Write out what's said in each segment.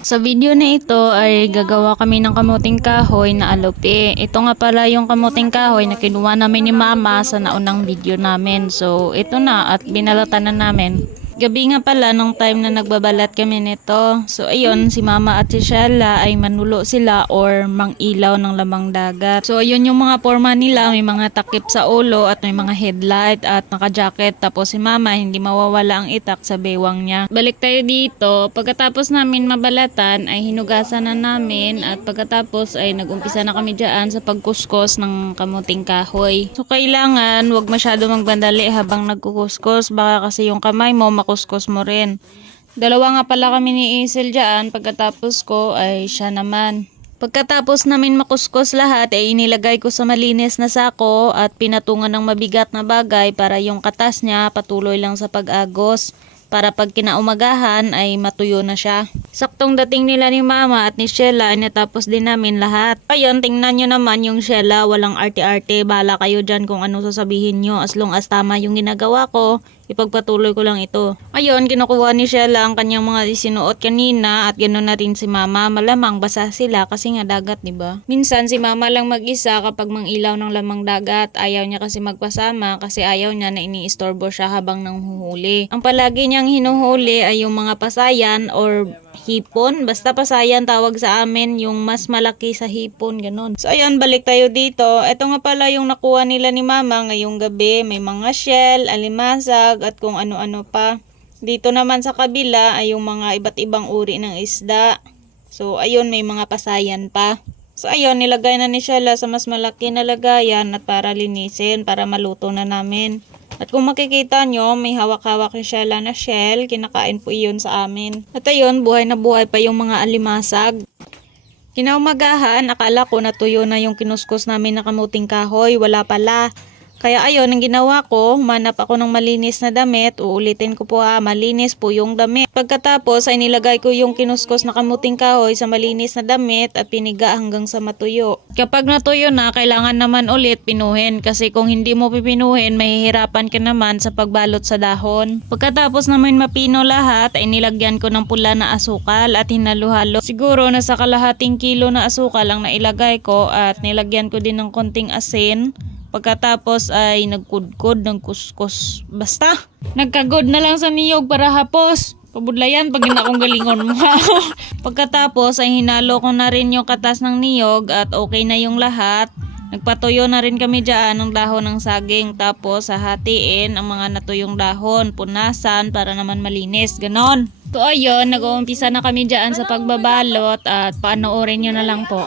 Sa video na ito ay gagawa kami ng kamuting kahoy na alupi. Ito nga pala yung kamuting kahoy na kinuha namin ni Mama sa naunang video namin. So ito na at binalatan na namin. Gabi nga pala nung time na nagbabalat kami nito. So ayun, si Mama at si Shella ay manulo sila or mangilaw ng lamang dagat. So ayun yung mga forma nila, may mga takip sa ulo at may mga headlight at naka-jacket. Tapos si Mama hindi mawawala ang itak sa bewang niya. Balik tayo dito. Pagkatapos namin mabalatan ay hinugasan na namin at pagkatapos ay nag-umpisa na kami dyan sa pagkuskos ng kamuting kahoy. So kailangan wag masyado magbandali habang nagkukuskos, baka kasi yung kamay mo makuskus mo rin. Dalawa nga pala kami ni Isel dyan, pagkatapos ko ay siya naman. Pagkatapos namin makuskus lahat ay inilagay ko sa malinis na sako at pinatungan ng mabigat na bagay para yung katas niya patuloy lang sa pag-agos. Para pag kinaumagahan ay matuyo na siya. Saktong dating nila ni Mama at ni Shella ay natapos din namin lahat. Ayun, tingnan nyo naman yung Shella, walang arte-arte. Bahala kayo dyan kung ano sasabihin nyo. As long as tama yung ginagawa ko, ipagpatuloy ko lang ito. Ayun, kinukuha ni Shella ang kanyang mga isinuot kanina at ganoon na rin si Mama. Malamang basa sila kasi nga dagat, diba? Minsan si Mama lang mag-isa kapag mangilaw ng lamang dagat. Ayaw niya kasi magpasama kasi ayaw niya na iniistorbo siya habang nanghuhuli. Ang palagi niyang hinuhuli ay yung mga pasayan or hipon. Basta pasayan tawag sa amin, yung mas malaki sa hipon, ganun. So ayun, balik tayo dito. Ito nga pala yung nakuha nila ni Mama ngayong gabi. May mga shell, alimasag at kung ano-ano pa. Dito naman sa kabila ay yung mga iba't ibang uri ng isda. So ayun, may mga pasayan pa. So ayun, nilagay na ni Shella sa mas malaki na lagayan at para linisin, para maluto na namin. At kung makikita nyo, may hawak-hawak yung Shella na shell, kinakain po iyon sa amin. At ayun, buhay na buhay pa yung mga alimasag. Kinaumagahan, akala ko natuyo na yung kinuskus namin na kamuting kahoy, wala pala. Kaya ayun, ang ginawa ko, humanap ako ng malinis na damit. Uulitin ko po malinis po yung damit. Pagkatapos ay nilagay ko yung kinuskus na kamuting kahoy sa malinis na damit at piniga hanggang sa matuyo. Kapag natuyo na, kailangan naman ulit pinuhin kasi kung hindi mo pipinuhin, mahihirapan ka naman sa pagbalot sa dahon. Pagkatapos naman mapino lahat, ay nilagyan ko ng pula na asukal at hinalo-halo. Siguro nasa kalahating kilo na asukal ang nailagay ko at nilagyan ko din ng konting asin. Pagkatapos ay nagkudkod ng kuskus. Basta, nagkagod na lang sa niyog para hapos. Pabudlayan pag hindi akong galingon mo. Pagkatapos ay hinalo ko na rin yung katas ng niyog at okay na yung lahat. Nagpatuyo na rin kami dyan ng dahon ng saging. Tapos hahatiin ang mga natuyong dahon, punasan para naman malinis. Ganon. So ayun, nag-uumpisa na kami dyan sa pagbabalot at panoorin nyo na lang po.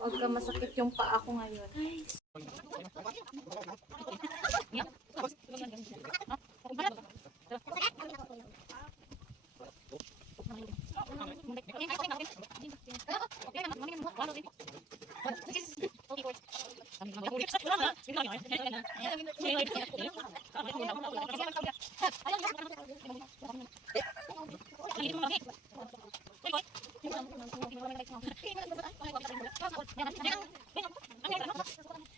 Huwag ka masakit yung paa ko ngayon.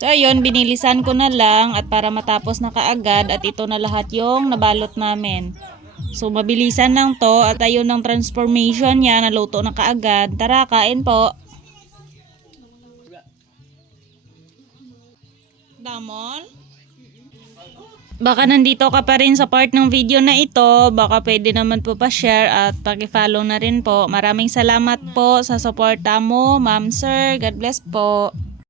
So ayun, binilisan ko na lang at para matapos na kaagad at ito na lahat yung nabalot namin. So mabilisan lang to at ayun ang transformation niya, naluto na kaagad. Tara, kain po. Damon? Baka nandito ka pa rin sa part ng video na ito, baka pwede naman po pa-share at paki-follow na rin po. Maraming salamat po sa suporta mo, Ma'am Sir. God bless po.